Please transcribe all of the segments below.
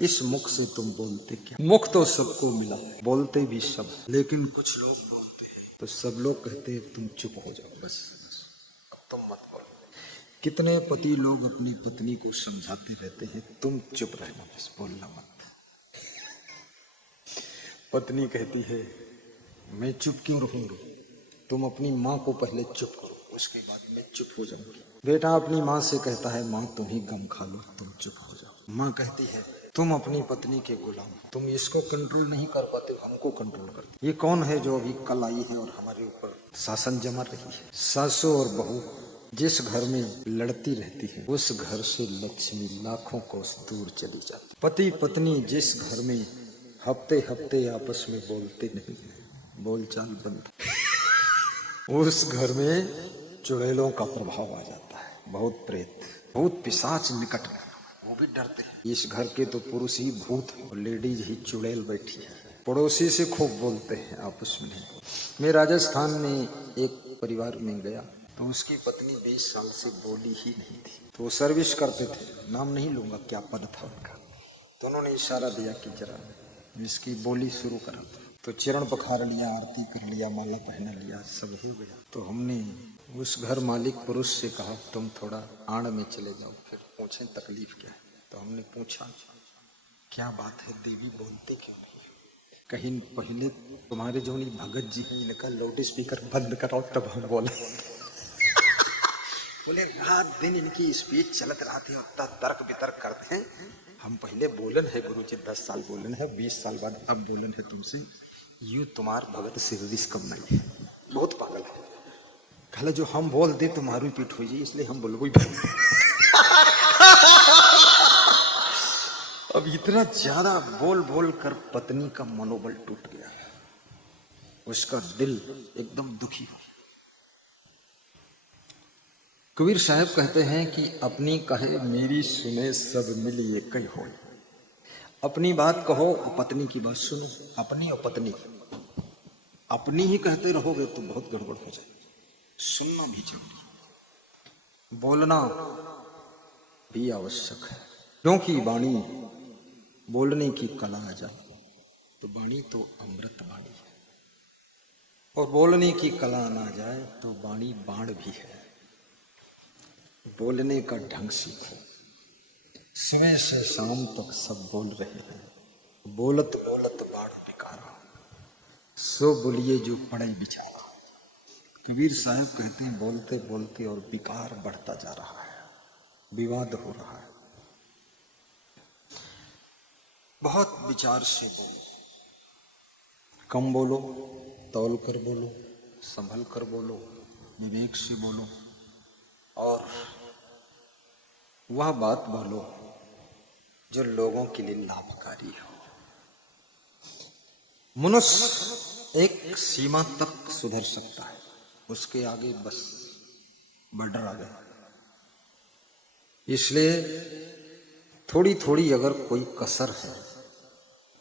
इस मुख से तुम बोलते क्या? मुख तो सबको मिला, बोलते भी सब, लेकिन कुछ लोग बोलते हैं तो सब लोग कहते हैं तुम चुप हो जाओ, बस अब तुम मत बोलो। कितने पति लोग अपनी पत्नी को समझाते रहते हैं तुम चुप रहना, बस बोलना मत। पत्नी कहती है मैं चुप क्यों रहूंगी, तुम अपनी माँ को पहले चुप करो, उसके बाद मैं चुप हो जाऊंगी। बेटा अपनी माँ से कहता है माँ तुम ही गम खा लो, तुम चुप हो जाओ। माँ कहती है तुम अपनी पत्नी के गुलाम हो, तुम इसको कंट्रोल नहीं कर पाते, हमको कंट्रोल करते। ये कौन है जो अभी कल आई है और हमारे ऊपर शासन जमा रही है? सासू और बहू जिस घर में लड़ती रहती है उस घर से लक्ष्मी लाखों कोस दूर चली जाती। पति पत्नी जिस घर में हफ्ते हफ्ते आपस में बोलते नहीं, बोलचाल बंद, उस घर में चुड़ैलों का प्रभाव आ जाता है। बहुत प्रेत, बहुत पिशाच निकट में, वो भी डरते हैं। इस घर के तो पुरुष ही भूत और लेडीज ही चुड़ैल बैठी है। पड़ोसी से खूब बोलते हैं, आपस में नहीं। मैं राजस्थान में एक परिवार में गया तो उसकी पत्नी 20 साल से बोली ही नहीं थी, तो वो सर्विस करते थे, नाम नहीं लूंगा क्या पद था उनका। तो उन्होंने इशारा दिया कि जरा इसकी बोली शुरू करा, तो चरण पखार लिया, आरती कर लिया, माला पहना लिया, सब हो गया। तो हमने उस घर मालिक पुरुष से कहा तुम थोड़ा आड़ में चले जाओ, फिर पूछें तकलीफ क्या है। तो हमने पूछा क्या बात है देवी, बोलते क्यों नहीं? कहीं पहले तुम्हारे जो नहीं भगत जी हैं इनका लाउड स्पीकर बंद कराओ तब हम बोले। बोले रात दिन इनकी स्पीच चलत रहती है, उतना तर्क वितर्क करते हैं। हम पहले बोलन है गुरु जी, 10 साल बोलन है, 20 साल बाद अब बोलन है तुमसे, यू तुम्हार भगत से रिस कम नहीं है, बहुत पागल है। कहला जो हम बोल दे तुम्हारी पीठ हो जाए इसलिए हम बोलबो ही बंद। अब इतना ज्यादा बोल बोल कर पत्नी का मनोबल टूट गया, उसका दिल एकदम दुखी हो। कबीर साहब कहते हैं कि अपनी कहे मेरी सुने सब मिलिए कई हो। अपनी बात कहो पत्नी की बात सुनो। अपनी और पत्नी अपनी ही कहते रहोगे तो बहुत गड़बड़ हो जाए। सुनना भी जरूरी, बोलना भी आवश्यक है, क्योंकि वाणी बोलने की कला आ जाए तो वाणी तो अमृत वाणी है, और बोलने की कला ना जाए तो वाणी बाण भी है। बोलने का ढंग सीखो। सुबह से शाम तक सब बोल रहे हैं, बोलत बोलत बाण बिकारा, सो बोलिए जो पड़े बिचारा। कबीर साहब कहते हैं बोलते बोलते और विकार बढ़ता जा रहा है, विवाद हो रहा है। बहुत विचार से बोलो, कम बोलो, तौल कर बोलो, संभल कर बोलो, विवेक से बोलो, और वह बात बोलो जो लोगों के लिए लाभकारी हो। मनुष्य एक सीमा तक सुधर सकता है, उसके आगे बस बॉर्डर आ गया। इसलिए थोड़ी थोड़ी अगर कोई कसर है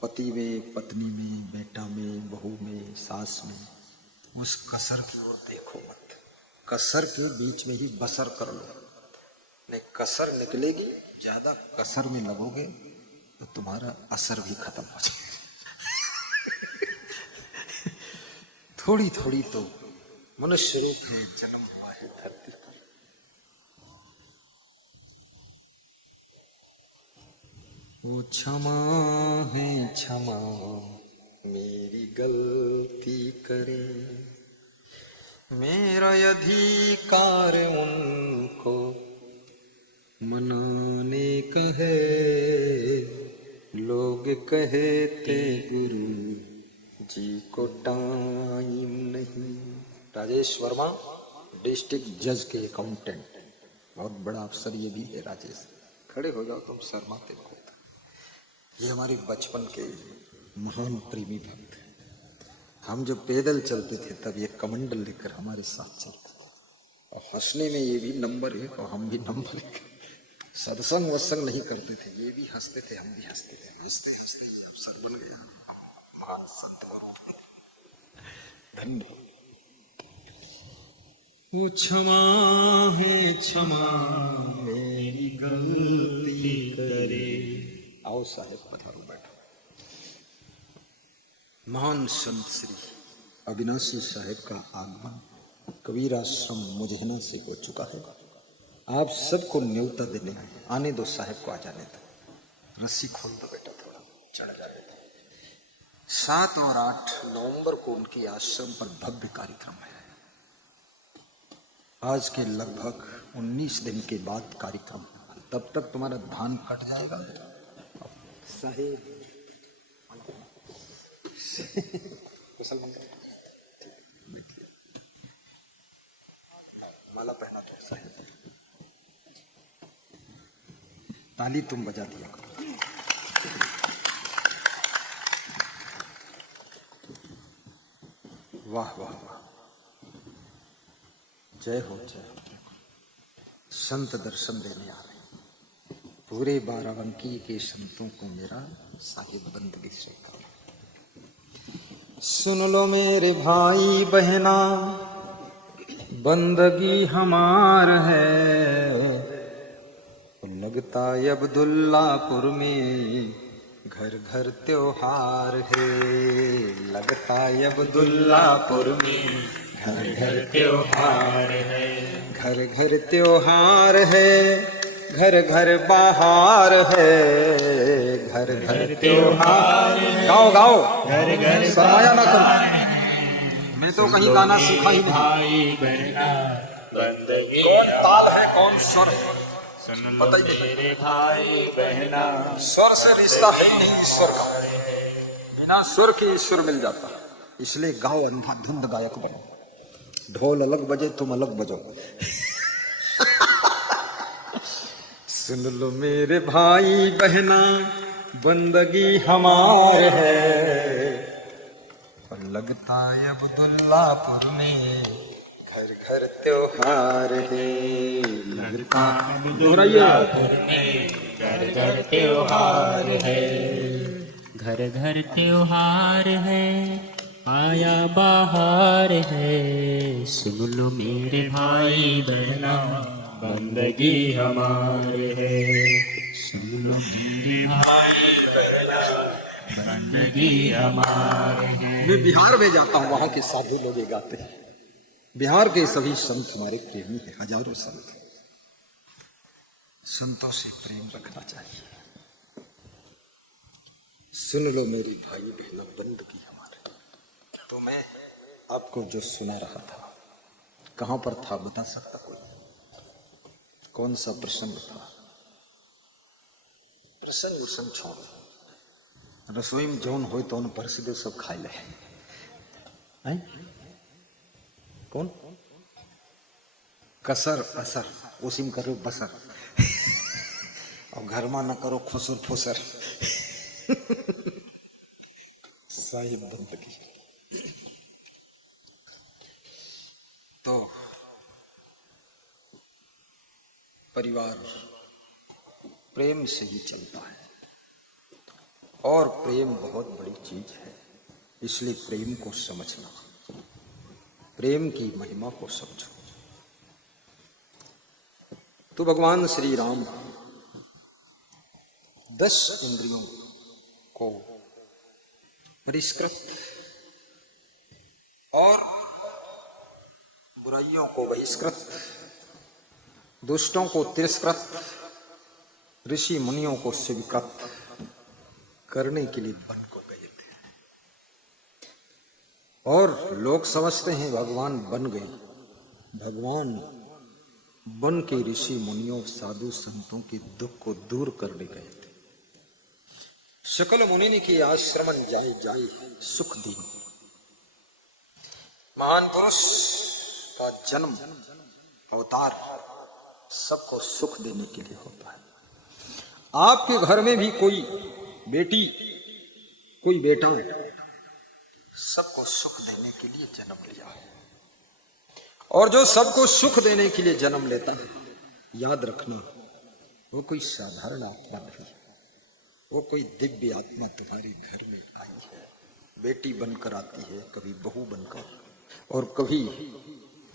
पति में, पत्नी में, बेटा में, बहू में, सास में, उस कसर की ओर देखो मत। कसर के बीच में ही बसर कर लो, नहीं कसर निकलेगी। ज्यादा कसर में लगोगे तो तुम्हारा असर भी खत्म हो जाएगा। थोड़ी थोड़ी तो मनुष्य रूप है, जन्म हुआ है धरती पर। वो क्षमा है क्षमा मेरी गलती करे, मेरा अधिकार उनको मनाने का है, लोग कहते गुरु जी को टाइम नहीं। राजेश वर्मा डिस्ट्रिक्ट जज के अकाउंटेंट, बहुत बड़ा अफसर ये भी है। राजेश खड़े हो जाओ, तुम शर्माते हो। ये हमारे बचपन के महान प्रेमी भक्त हैं। हम जब पैदल चलते थे तब ये कमंडल लेकर हमारे साथ चलते थे, और हंसने में ये भी नंबर 1 और हम भी नंबर 1। सत्संग वत्संग नहीं करते थे, ये भी हंसते थे, हम भी हंसते थे। हंसते हंसते ये अवसर बन गया, महान संत। धन्य वो क्षमा है क्षमा मेरी गलती करे, आओ साहेब पधारो, बैठो। महान संत श्री अविनाशी साहेब का आगमन कबीर आश्रम मुझेना से हो चुका है। आप सबको न्योता देने आने दो, साहेब को आ जाने दो। रस्सी खोल दो बेटा, थोड़ा चढ़ जाए। 7 और 8 नवंबर को उनके आश्रम पर भव्य कार्यक्रम है। आज के लगभग 19 दिन के बाद कार्यक्रम, तब तक तुम्हारा धान कट जाएगा साहेब। कुशल मंगल, माला पहना दो साहेब। ताली तुम बजा दिया करो। वाह वाह वाह, जय हो जय हो। संत दर्शन देने आ रहे, पूरे बाराबंकी के संतों को मेरा साहिब बंदगी से करो। सुन लो मेरे भाई बहना, बंदगी हमार है। लगता है अब्दुल्लापुर में घर घर त्योहार है। लगता है अब्दुल्लापुर में घर घर त्योहार है। घर घर त्योहार है, घर घर बाहर है। घर घर त्योहार, गाओ गाओ, घर घर समाया ना करो। मैं तो कहीं गाना सीखा ही नहीं। कौन ताल है कौन स्वर, पता ही नहीं। भाई बहना, स्वर से रिश्ता है ही नहीं ईश्वर का। बिना स्वर के ईश्वर मिल जाता, इसलिए गाओ अंधाधुंध गायक बनो। ढोल अलग बजे, तुम अलग बजो। सुन लो मेरे भाई बहना, बंदगी हमार है। और लगता है अब्दुल्लापुर में घर घर त्योहार है। लगता अब्दुल्लापुर में घर घर त्योहार है। घर घर त्योहार है, आया बाहर है। सुन लो मेरे भाई बहना, बंदगी हमारे है। सुन लो मेरे भाई बहना, बंदगी हमारे है। मैं बिहार में जाता हूँ, वहां के साधु लोग ये गाते हैं। बिहार के सभी संत हमारे प्रेमी हैं, हजारों संत। संतों से प्रेम रखना चाहिए। सुन लो मेरी भाई बहना, बंदगी हमारे। तो मैं आपको जो सुना रहा था, कहां पर था बता सकता कोई? कौन सा प्रसंग था? प्रसंग उसन छोड़, रसोई में जौन हो तो परस दो, सब खाए ले। हैं? कौन? कसर असर, उसी में करो बसर। और घर में न करो खुसर फुसर। साहिब बंदगी। तो परिवार प्रेम से ही चलता है, और प्रेम बहुत बड़ी चीज है। इसलिए प्रेम को समझना, प्रेम की महिमा को समझो। तो भगवान श्री राम 10 इंद्रियों को परिष्कृत और बुराइयों को बहिष्कृत, दुष्टों को तिरस्कृत, ऋषि मुनियों को स्वीकृत करने के लिए वन को गए थे। और लोग समझते हैं भगवान बन गए। भगवान बन के ऋषि मुनियों साधु संतों के दुख को दूर करने गए थे। सकल मुनि ने कि आश्रमन जाय जाय सुख दीन। महान पुरुष का जन्म अवतार सबको सुख देने के लिए होता है। आपके घर में भी कोई बेटी कोई बेटा सबको सुख देने के लिए जन्म लिया है। और जो सबको सुख देने के लिए जन्म लेता है, याद रखना वो कोई साधारण आत्मा नहीं, वो कोई दिव्य आत्मा तुम्हारे घर में आई है। बेटी बनकर आती है, कभी बहू बनकर, और कभी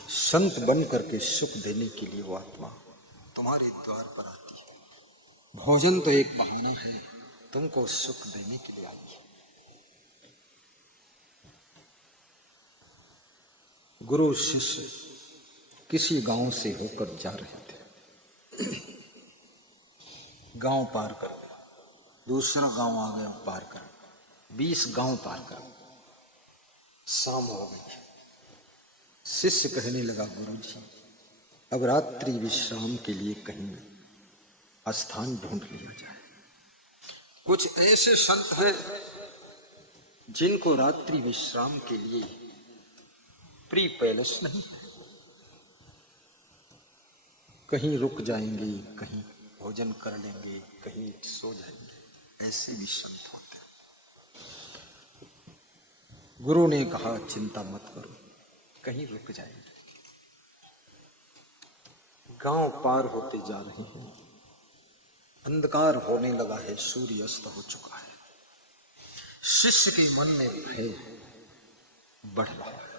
संत बन करके सुख देने के लिए वो आत्मा तुम्हारे द्वार पर आती है। भोजन तो एक बहाना है, तुमको सुख देने के लिए आई है। गुरु शिष्य किसी गांव से होकर जा रहे थे। गांव पार कर गए, दूसरा गांव आ गया, पार कर 20 गांव पार कर, शाम हो गई। शिष्य कहने लगा, गुरुजी अब रात्रि विश्राम के लिए कहीं स्थान ढूंढ लिया जाए। कुछ ऐसे संत हैं जिनको रात्रि विश्राम के लिए प्री पैलेस नहीं है, कहीं रुक जाएंगे, कहीं भोजन कर लेंगे, कहीं सो जाएंगे, ऐसे भी संत होते हैं। गुरु ने कहा, चिंता मत करो, कहीं रुक जाएंगे। गांव पार होते जा रहे हैं, अंधकार होने लगा है, सूर्य अस्त हो चुका है। शिष्य के मन में भय बढ़ रहा है।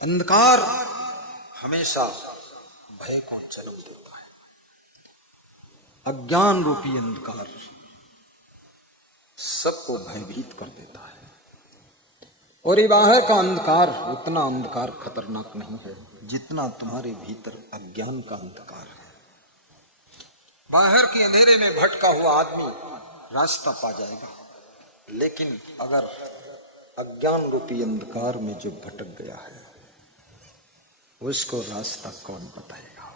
अंधकार हमेशा भय को जन्म देता है। अज्ञान रूपी अंधकार सबको भयभीत कर देता है। और ये बाहर का अंधकार उतना अंधकार खतरनाक नहीं है जितना तुम्हारे भीतर अज्ञान का अंधकार है। बाहर के अंधेरे में भटका हुआ आदमी रास्ता पा जाएगा, लेकिन अगर अज्ञान रूपी अंधकार में जो भटक गया है उसको रास्ता कौन बताएगा?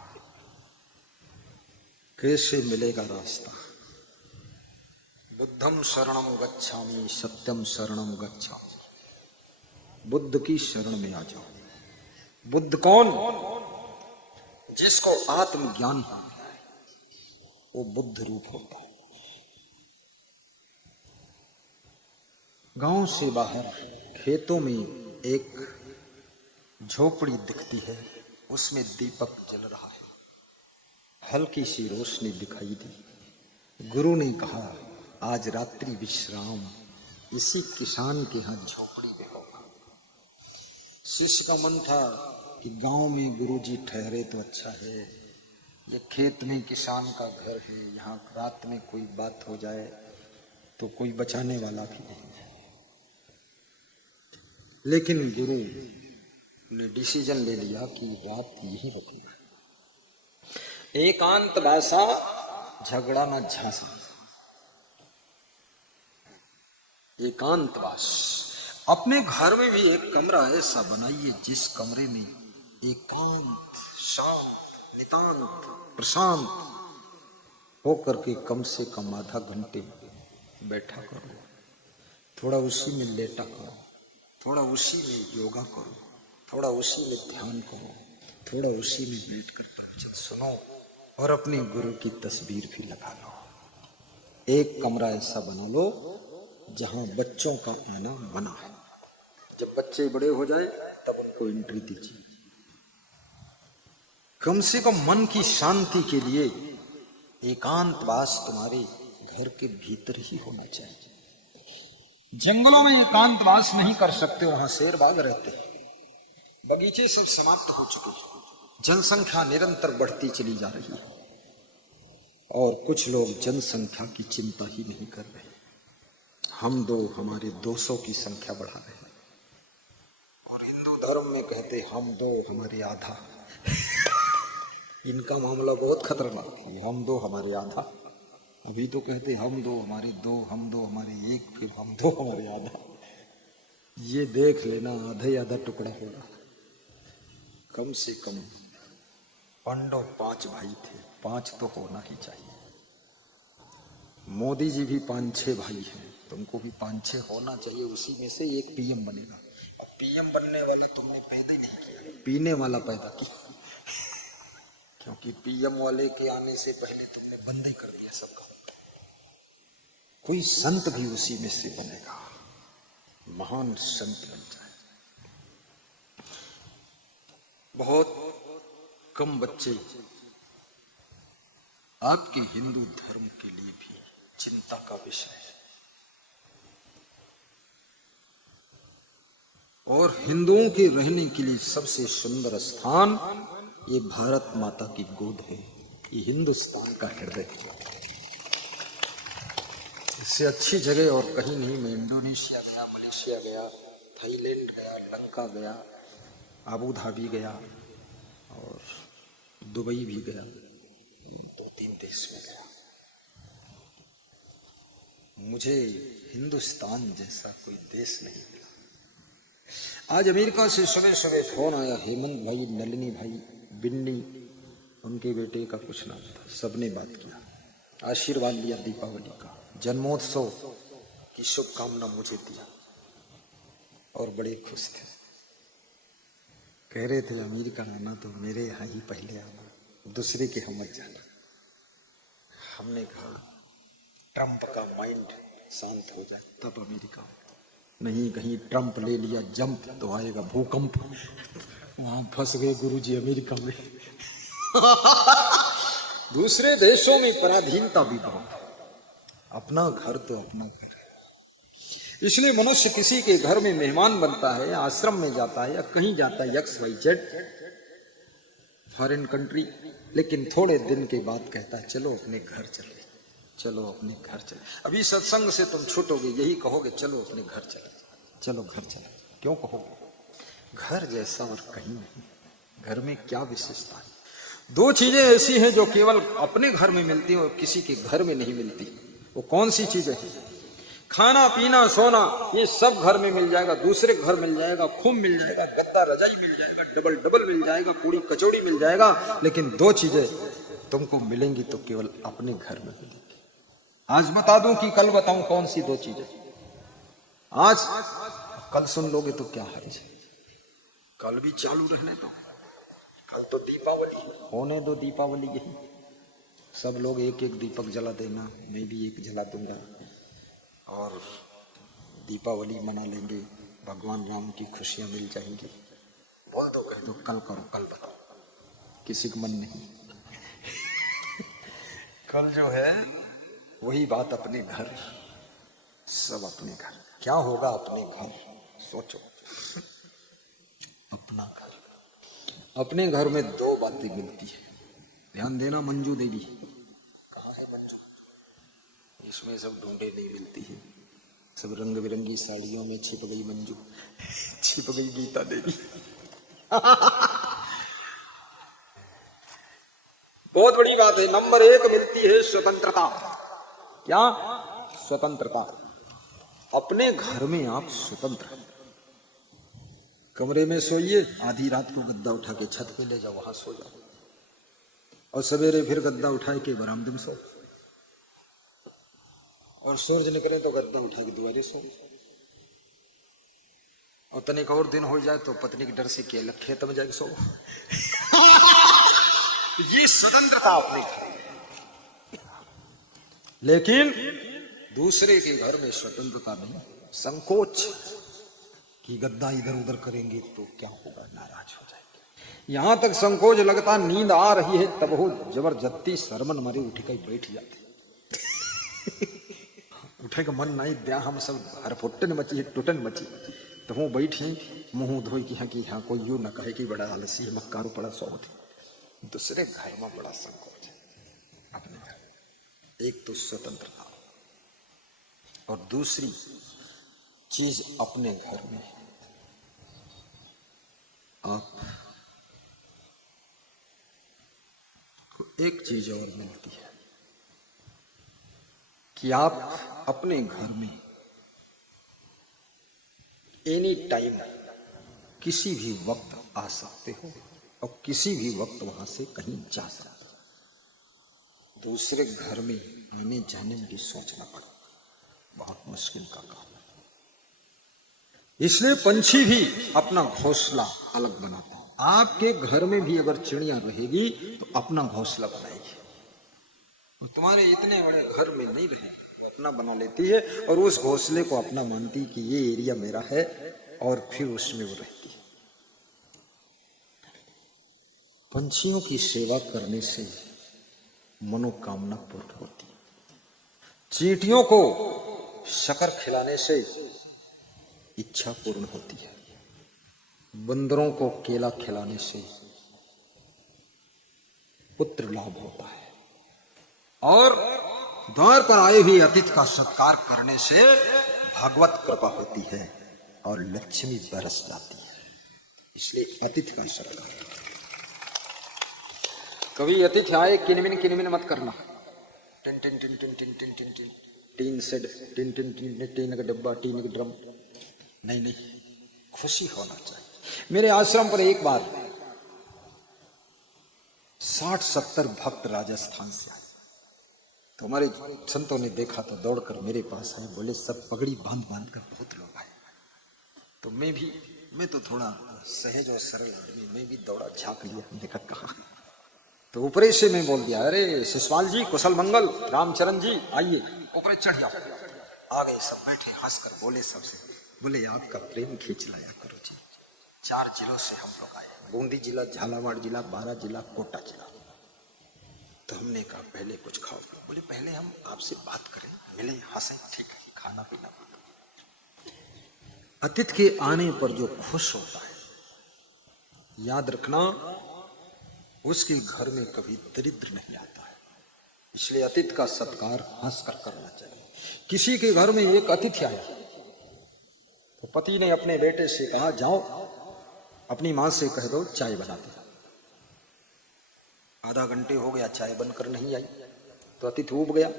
कैसे मिलेगा रास्ता? बुद्धम शरणम गच्छामि, सत्यम शरणम गच्छामि। बुद्ध की शरण में आ जाओ। बुद्ध कौन? जिसको आत्मज्ञान है वो बुद्ध रूप होता है। गांव से बाहर खेतों में एक झोपड़ी दिखती है, उसमें दीपक जल रहा है, हल्की सी रोशनी दिखाई दी। गुरु ने कहा, आज रात्रि विश्राम इसी किसान के यहाँ झोपड़ी में होगा। शिष्य का मन था कि गांव में गुरुजी ठहरे तो अच्छा है, ये खेत में किसान का घर है, यहाँ रात में कोई बात हो जाए तो कोई बचाने वाला भी नहीं है। लेकिन गुरु ने डिसीजन ले लिया कि रात यही रुकना। एकांत बासा झगड़ा न झांसा। एकांतवास। अपने घर में भी एक कमरा ऐसा बनाइए जिस कमरे में एकांत, शांत, नितांत, प्रशांत होकर के कम से कम आधा घंटे बैठा करो। थोड़ा उसी में लेटा करो, थोड़ा उसी में योगा करो, थोड़ा उसी में ध्यान करो, थोड़ा उसी में बैठकर प्रवचन सुनो और अपने गुरु की तस्वीर भी लगा लो। एक कमरा ऐसा बना लो जहां बच्चों का आना मना है। जब बच्चे बड़े हो जाए तब उनको एंट्री दीजिए। कम से कम मन की शांति के लिए एकांतवास तुम्हारे घर के भीतर ही होना चाहिए। जंगलों में एकांतवास नहीं कर सकते, वहां शेर बाघ रहते हैं, बगीचे सब समाप्त हो चुके हैं, जनसंख्या निरंतर बढ़ती चली जा रही है और कुछ लोग जनसंख्या की चिंता ही नहीं कर रहे। हम दो हमारे 200 की संख्या बढ़ा रहे हैं और हिंदू धर्म में कहते हम दो हमारे आधा। इनका मामला बहुत खतरनाक है। हम दो हमारे आधा, अभी तो कहते हम दो हमारे दो, हम दो हमारे एक, फिर हम दो हमारे आधा। ये देख लेना आधा ही आधा टुकड़ा हो रहा। कम से कम पांडव 5 भाई थे, 5 तो होना ही चाहिए। मोदी जी भी 5-6 भाई हैं, तुमको भी 5-6 होना चाहिए। उसी में से एक पीएम बनेगा। अब पीएम बनने वाला तुमने पैदा ही नहीं किया, पीने वाला पैदा किया। क्योंकि पीएम वाले के आने से पहले तुमने बंद ही कर दिया सबका। कोई संत भी उसी में से बनेगा, महान संत बन जाए। बहुत कम बच्चे आपके हिंदू धर्म के लिए भी चिंता का विषय है। और हिंदुओं के रहने के लिए सबसे सुंदर स्थान ये भारत माता की गोद है, ये हिंदुस्तान का हृदय है। इससे अच्छी जगह और कहीं नहीं। मैं इंडोनेशिया गया, मलेशिया गया, थाईलैंड गया, लंका गया, आबू धाबी गया और दुबई भी गया, 2-3 देश में गया। मुझे हिंदुस्तान जैसा कोई देश नहीं मिला। आज अमेरिका से सुबह सुबह फोन आया, हेमंत भाई, नलिनी भाई, बिन्नी, उनके बेटे का कुछ नाम था, सबने बात किया, आशीर्वाद लिया, दीपावली का, जन्मोत्सव की शुभकामना मुझे दिया और बड़े खुश थे। कह रहे थे अमेरिका आना तो मेरे यहाँ ही पहले आना, दूसरे के हम मत जाना। हमने कहा ट्रंप का माइंड शांत हो जाए तब अमेरिका, नहीं कहीं ट्रंप ले लिया जंप तो आएगा भूकंप, वहां फंस गए गुरुजी अमेरिका में। दूसरे देशों में पराधीनता भी बहुत, अपना घर तो अपना घर है। इसलिए मनुष्य किसी के घर में मेहमान बनता है, आश्रम में जाता है या कहीं जाता है, XYZ फॉरेन कंट्री, लेकिन थोड़े दिन के बाद कहता है चलो अपने घर चले, चलो अपने घर चले। अभी सत्संग से तुम छूटोगे, यही कहोगे चलो अपने घर चले, चलो घर चले। क्यों कहोगे? घर जैसा और कहीं नहीं। घर में क्या विशेषता है? 2 चीजें ऐसी हैं जो केवल अपने घर में मिलती हैं और किसी के घर में नहीं मिलती। वो कौन सी चीजें हैं? खाना पीना सोना, ये सब घर में मिल जाएगा, दूसरे घर मिल जाएगा, खूब मिल जाएगा, गद्दा रजाई मिल जाएगा, डबल डबल मिल जाएगा, पूरी कचौड़ी मिल जाएगा, लेकिन 2 चीजें तुमको मिलेंगी तो केवल अपने घर में मिलेंगी। आज बता दूं कि कल बताऊं कौन सी 2 चीजें? आज कल सुन लोगे तो क्या हर्ज है, कल भी चालू रहने दो। कल तो दीपावली, होने दो दीपावली यही। सब लोग एक एक दीपक जला देना, मैं भी एक जला दूंगा और दीपावली मना लेंगे, भगवान राम की खुशियां मिल जाएंगी। बोल दो, कह दो कल करो, कल बताओ, किसी का मन नहीं। कल जो है वही बात अपने घर, सब अपने घर। क्या होगा अपने घर? सोचो, अपना घर। अपने घर में 2 बातें मिलती है, ध्यान देना। मंजू देवी कहाँ है? मंजू, इसमें सब ढूंढे नहीं मिलती है, सब रंग बिरंगी साड़ियों में छिप गई मंजू, छिप गई गीता देवी। बहुत बड़ी बात है। नंबर 1 मिलती है स्वतंत्रता। क्या? स्वतंत्रता। अपने घर में आप स्वतंत्र। कमरे में सोइए, आधी रात को गद्दा उठा के छत पे ले जाओ, वहां सो जाओ, और सवेरे फिर गद्दा उठा के बरामदे में सो, और सूरज निकले तो गद्दा उठा के दुआरे सो, और तनिक और दिन हो जाए तो पत्नी के डर से केला खेत में जाके सो। ये स्वतंत्रता अपने घर। लेकिन दूसरे के घर में स्वतंत्रता नहीं, संकोच कि गद्दा इधर उधर करेंगे तो क्या होगा, नाराज हो जाएंगे। यहां तक संकोच लगता, नींद आ रही है तब हो जबरदस्ती शर्मन मरे उठ के बैठ जाते। उठे का मन नहीं दिया, हम सब हरफुट्टन मची टुटन मची, तो वो बैठी मुंह धोई कि हाँ कोई यूं न कहे कि बड़ा आलसी है, मक्कारू पड़ा सौ। दूसरे घर में बड़ा संकोच है। अपने घर एक तो स्वतंत्रता, और दूसरी चीज अपने घर में आप को एक चीज और मिलती है कि आप अपने घर में एनी टाइम किसी भी वक्त आ सकते हो और किसी भी वक्त वहां से कहीं जा सकते हो। दूसरे घर में आने जाने में भी सोचना पड़ेगा, बहुत मुश्किल का काम है। इसलिए पंछी भी अपना घोंसला अलग बनाता है। आपके घर में भी अगर चिड़िया रहेगी तो अपना घोंसला बनाएगी, और तुम्हारे इतने बड़े घर में नहीं रहे, वो अपना बना लेती है और उस घोंसले को अपना मानती कि ये एरिया मेरा है, और फिर उसमें वो रहती है। पंछियों की सेवा करने से मनोकामना पूर्ण होती है। चींटियों को शक्कर खिलाने से इच्छा पूर्ण होती है। बंदरों को केला खिलाने से पुत्र लाभ होता है, और द्वार पर आए हुए अतिथि का सत्कार करने से भागवत कृपा होती है और लक्ष्मी बरस जाती है। इसलिए अतिथि का सत्कार। कभी अतिथि आए किनमिन मत करना। Tin tin tin tin tin tin tin tin tin shed tin tin tin tin का डब्बा टीन का ड्रम, नहीं, खुशी होना चाहिए। मेरे आश्रम पर एक बार 60-70 भक्त राजस्थान से आए, तो हमारे संतों ने देखा तो दौड़कर मेरे पास आए, बोले सब पगड़ी बांध कर बहुत लोग आए। तो मैं तो थोड़ा सहज और सरल आदमी, मैं भी दौड़ा, झांक लिया, देखा कहा। तो ऊपरे से मैं बोल दिया, अरे शिशपाल जी कुशल मंगल, रामचरण जी आइए, ऊपरे चढ़ जाओ। आ गए, सब बैठे, हंसकर बोले सबसे, बोले आपका प्रेम खींच लाया करो जी। 4 जिलों से हम लोग आए, बूंदी जिला, झालावाड़ जिला, 12 जिला, कोटा जिला। तो हमने कहा पहले कुछ खाओ। बोले पहले हम आपसे बात करें, मिले, हंसे, ठीक है, खाना पीना। अतिथि के आने पर जो खुश होता है, याद रखना उसके घर में कभी दरिद्र नहीं आता है। इसलिए अतिथि का सत्कार हंसकर करना चाहिए। किसी के घर में एक अतिथि आया तो पति ने अपने बेटे से कहा, जाओ अपनी मां से कह दो चाय बना दे। आधा घंटे हो गया, चाय बनकर नहीं आई। तो अतिथि ऊब गया,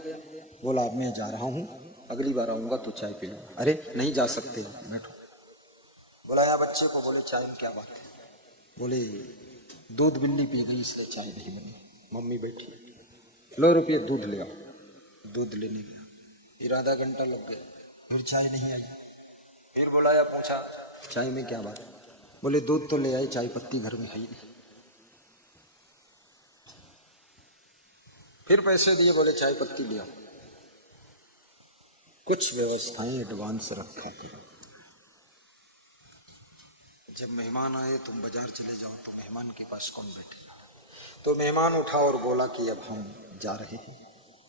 बोला अब मैं जा रहा हूं, अगली बार आऊंगा तो चाय पी लूंगा। अरे नहीं जा सकते, बैठो। बुलाया बच्चे को, बोले चाय में क्या बात है? बोले दूध बिल्ली पी गई इसलिए चाय नहीं बनी। मम्मी बैठी, लो रुपये दूध ले आओ। दूध लेने गया, फिर आधा घंटा लग गया, फिर चाय नहीं आई। फिर बुलाया, पूछा चाय में क्या बात है? बोले दूध तो ले आए, चाय पत्ती घर में है ही नहीं। फिर पैसे दिए, बोले चाय पत्ती ले आओ। कुछ व्यवस्थाएं एडवांस रखा करो। जब मेहमान आए, तुम बाजार चले जाओ तो मेहमान के पास कौन बैठेगा? तो मेहमान उठा और बोला कि अब हम जा रहे हैं।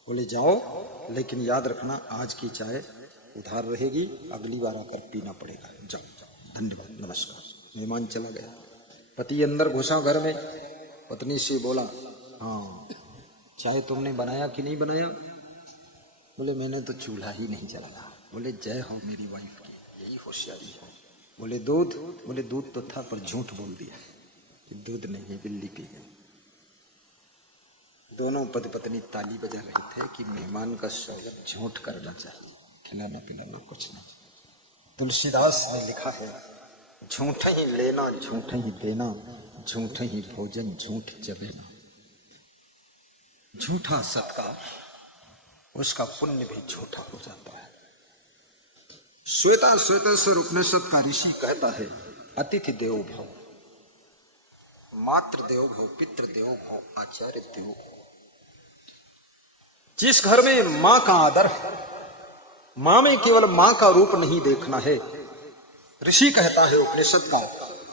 बोले जाओ, लेकिन याद रखना आज की चाय उधार रहेगी, अगली बार आकर पीना पड़ेगा। जाओ, धन्यवाद, नमस्कार। मेहमान चला गया। पति अंदर घुसा घर में, पत्नी से बोला, हाँ चाय तुमने बनाया कि नहीं बनाया? बोले मैंने तो चूल्हा ही नहीं जलाया। बोले जय हो मेरी वाइफ की, यही होशियारी है। बोले दूध? बोले दूध तो था पर झूठ बोल दिया कि दूध नहीं है, बिल्ली पी गई। दोनों पति पत्नी ताली बजा रहे थे कि मेहमान का स्वागत झूठ करना चाहिए, खिलाना पिलाना कुछ नहीं। तुलसीदास ने लिखा है, झूठ ही लेना झूठ ही देना, झूठ ही भोजन झूठ जबेना। झूठा सत्कार, उसका पुण्य भी झूठा हो जाता है। श्वेतेश्वर उपनिषद का ऋषि कहता है, अतिथि देवो भव, मातृ देवो भव, पितृ देवो भव, आचार्य देवो भव। जिस घर में मां का आदर है, मां में केवल मां का रूप नहीं देखना है। ऋषि कहता है उपनिषद का,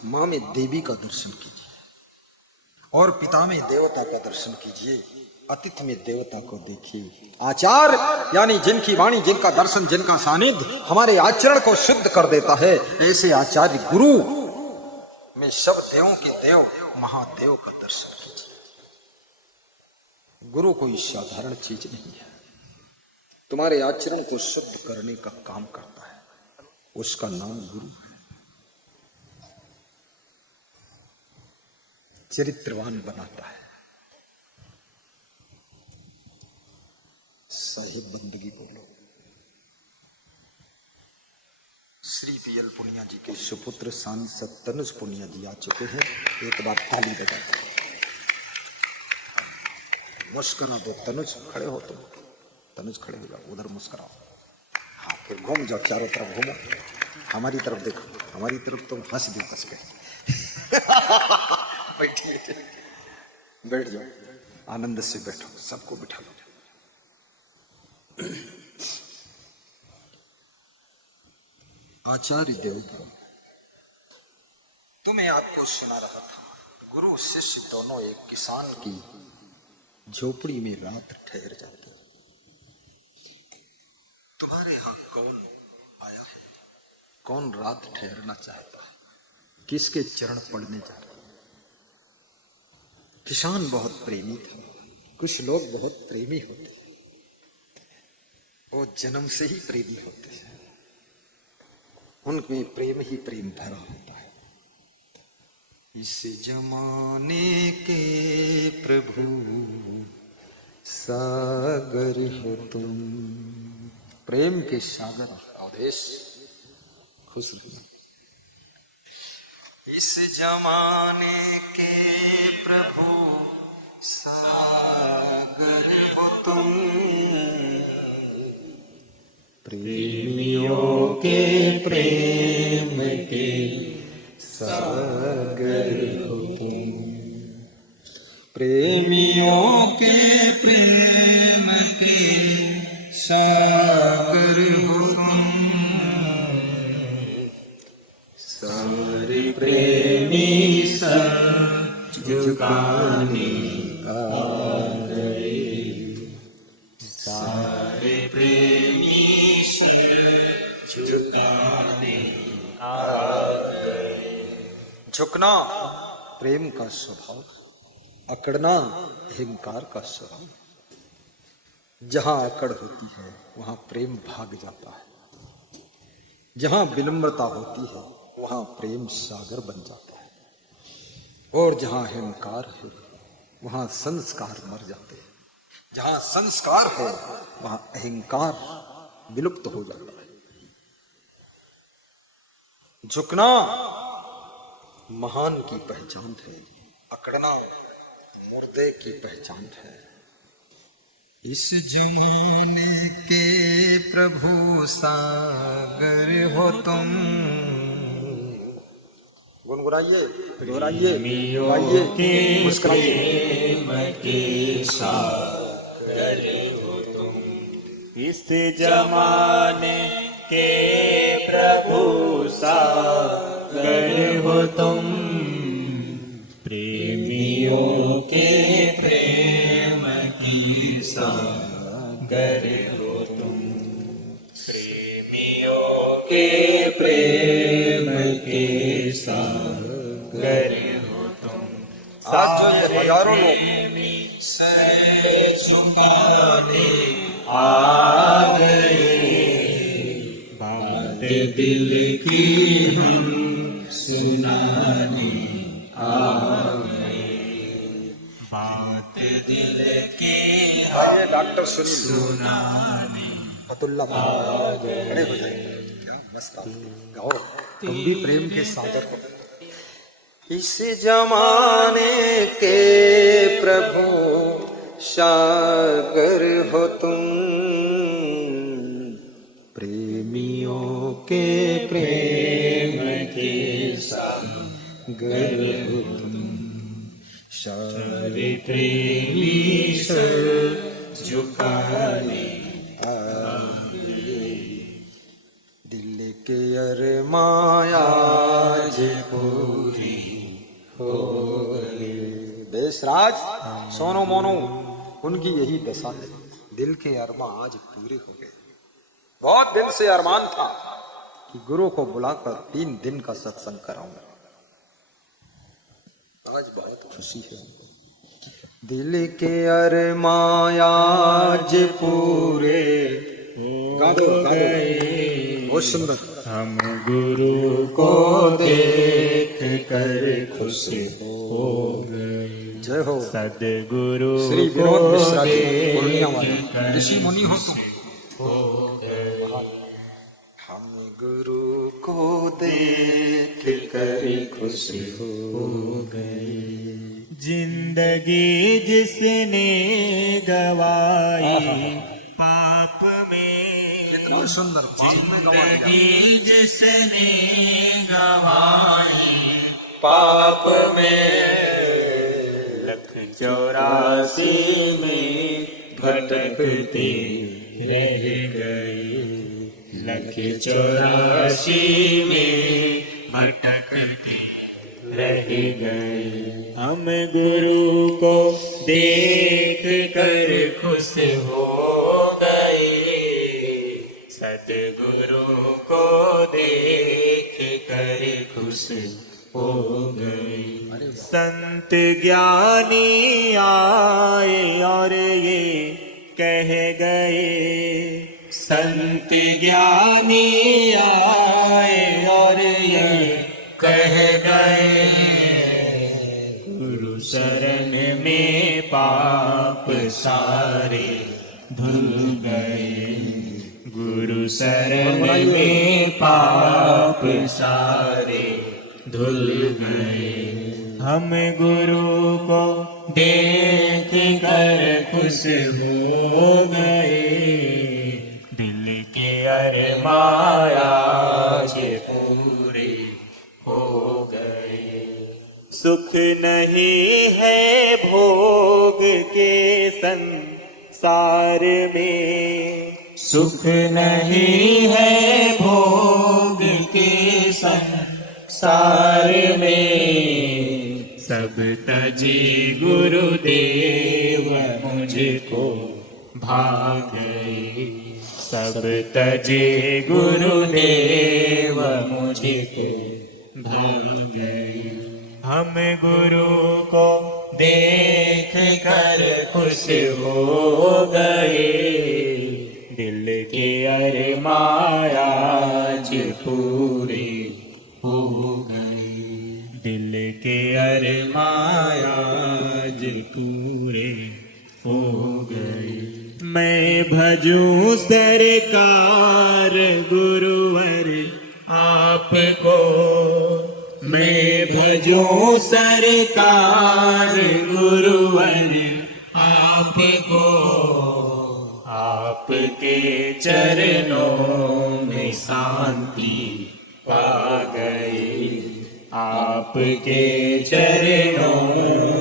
मां में देवी का दर्शन कीजिए और पिता में देवता का दर्शन कीजिए, अतिथि में देवता को देखिए। आचार यानी जिनकी वाणी, जिनका दर्शन, जिनका सानिध्य हमारे आचरण को शुद्ध कर देता है, ऐसे आचार्य गुरु में सब देवों के देव महादेव का दर्शन कीजिए। गुरु कोई साधारण चीज नहीं है, तुम्हारे आचरण को शुद्ध करने का काम करता है, उसका नाम गुरु है। चरित्रवान बनाता है। साहिब बंदगी बोलो। श्री पीएल पुनिया जी के सुपुत्र सांसद तनुज पुनिया जी आ चुके हैं, एक बार ताली बजा दो, मुस्कुरा दो। तनुज खड़े हो तुम, तनुज खड़े हो जाओ, उधर मुस्कुराओ। हाँ फिर घूम जाओ, चारों तरफ घूमो, हमारी तरफ देखो, हमारी तरफ तुम हंस दो कस के। बैठिए, बैठ जाओ, आनंद से बैठो, सबको बिठा लो। आचार्य देव, तुम्हें आपको सुना रहा था, गुरु शिष्य दोनों एक किसान की झोपड़ी में रात ठहर जाते। तुम्हारे यहां कौन आया है? कौन रात ठहरना चाहता है? किसके चरण पड़ने जा रहे? किसान बहुत प्रेमी था। कुछ लोग बहुत प्रेमी होते हैं, वो जन्म से ही प्रेमी होते हैं, उनमें प्रेम ही प्रेम भरा होता है। इस जमाने के प्रभु सागर हो तुम, प्रेम के सागर अवधेश खुश रहिए। इस जमाने के प्रभु सागर हो तुम, प्रेमियों के प्रेम के सागर हो तुम, प्रेमियों के प्रेम के सागर हो तुम, सारे प्रेमी सर झुकाने आ गए, सारे प्रेमी सर झुकाने आ गए। झुकना प्रेम का स्वभाव, अकड़ना अहंकार का स्वभाव। जहां अकड़ होती है वहां प्रेम भाग जाता है, जहां विनम्रता होती है वहां प्रेम सागर बन जाता है, और जहां अहंकार है वहां संस्कार मर जाते हैं, जहां संस्कार है वहां अहंकार विलुप्त हो जाता है। झुकना महान की पहचान है, अकड़ना मुर्दे की पहचान है। इस जमाने के प्रभु सागर हो तुम, गुनगुनाइए, दोहराइए, गाइए, मुस्कुराइए। के सागर हो तुम, इस जमाने के प्रभु सागर हो तुम, प्रेमियों के प्रेम की सागर हो तुम, प्रेमियों के प्रेम के सागर हो तुम। आज जो ये हजारों लोग सर झुकाने आ गए, बात दिल की हम सुनाने आ गए, बात दिल की आइए डॉक्टर सुनील सुनाने फतुल्ला खड़े हो जाइए। क्या मस्त गाओ, तुम भी प्रेम के सागर हो। इस जमाने के प्रभु सागर हो तुम, प्रेमियों के प्रेम के सागर हो तुम, सारे प्रेमी सर झुकाने आ गए, दिल के अरमाया आज पूरी हो गई। देशराज सोनो मोनो उनकी यही दशा है, दिल के अरमान आज पूरे हो गए। बहुत दिन से अरमान था कि गुरु को बुलाकर 3 दिन का सत्संग कराऊंगा, आज बहुत खुशी है। दिल के अरमान आज पूरे हो गए, बहुत सुंदर। हम गुरु को देख कर खुश हो गए, जय हो सदगुरु श्री को विनोद मिश्रा जी पूर्णिया देख वाले कर ऋषि मुनि हो तुम। हो गए, हम गुरु को देख कर खुश हो गए, जिंदगी जिसने गवाई पाप में, कितना सुंदर जिंदगी जिसने गवाई पाप में, 184 में भटकते रह गए, 184 में भटकते रह गए। हम गुरु को देख कर खुश हो गए, सदगुरु को देख कर खुश हो गए। संत ज्ञानी आए और ये कह गए, संत ज्ञानी आए और ये कह गए, गुरु शरण में पाप सारे धुल गए, गुरु शरण में पाप सारे धुल गए। हम गुरु को देख कर खुश हो गए, दिल के अरमान आज पूरे हो गए। सुख नहीं है भोग के संसार में, सुख नहीं है भोग के संसार में, सब तजी गुरुदेव मुझको भाग गए, सब तजे गुरुदेव मुझको भाग गए। हम गुरु को देख कर खुश हो गए, दिल के अरमान आज पूरे हो गए, दिल के अरमान आज पूरे हो गए। मैं भजूं सरकार गुरुवर आपको, मैं भजूं सरकार गुरुवर आपको, आपके चरणों में शांति पा गई, आपके चरणों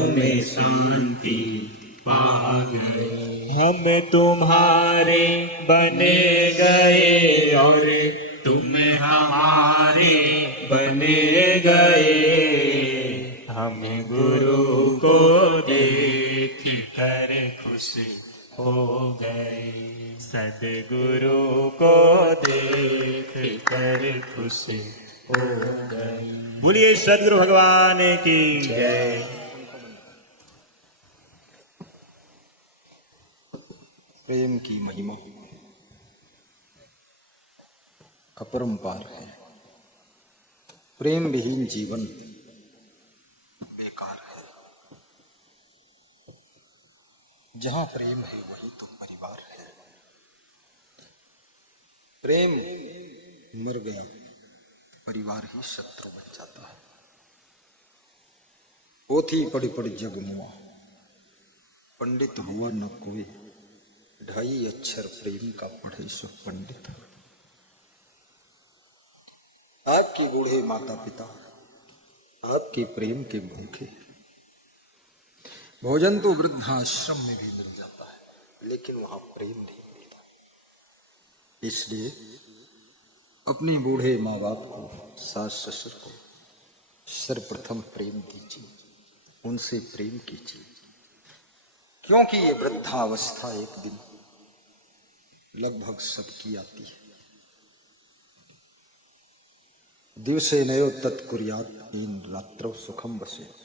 में शांति पा गए। हम तुम्हारे बने गए और तुम हमारे बने गए, हम गुरु को देख कर खुश हो गए, सद्गुरु को देख कर खुश हो गए। बोलिए सद्गुरु भगवान की जय। प्रेम की महिमा अपरंपार है। प्रेम विहीन जीवन बेकार है। जहां प्रेम है वहीं तो परिवार है। प्रेम मर गया, परिवार ही शत्रु बन जाता है। पोथी पढ़ी पढ़ी जग मुआ, पंडित हुआ न कोई, 2.5 अक्षर प्रेम का पढ़े सो पंडित। आपके बूढ़े माता पिता आपके प्रेम के भूखे। भोजन तो वृद्धाश्रम में भी मिल जाता है, लेकिन वहां प्रेम नहीं मिलता। इसलिए अपने बूढ़े माँ बाप को, सास ससुर को सर्वप्रथम प्रेम दीजिए, उनसे प्रेम कीजिए, क्योंकि ये वृद्धावस्था एक दिन लगभग सबकी आती है। दिवसे नयो तत्कुर्यात इन रात्रौ सुखम बसेत।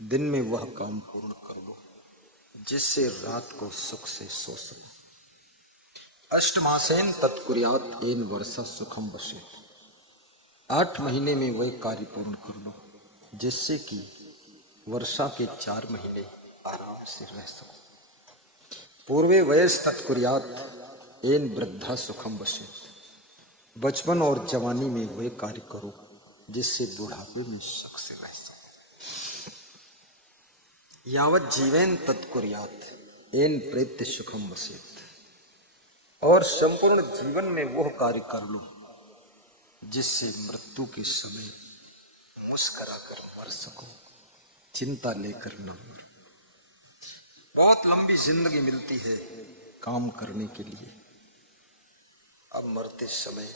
दिन में वह काम पूर्ण कर लो जिससे रात को सुख से सो सको। अष्टमासेन तत्कुर्यात एन वर्षा सुखम बसेत। 8 महीने में वह कार्य पूर्ण कर लो जिससे कि वर्षा के 4 महीने आराम से रह सको। पूर्वे वयस तत्कुर्यात एन वृद्धा सुखम बसेत। बचपन और जवानी में वह कार्य करो जिससे बुढ़ापे में सुख से रह सको। यावत जीवेन तत्कुर्यात एन प्रेत्य सुखम बसेत। और संपूर्ण जीवन में वह कार्य कर लो जिससे मृत्यु के समय मुस्कुरा कर मर सको, चिंता लेकर न मर। बहुत लंबी जिंदगी मिलती है काम करने के लिए। अब मरते समय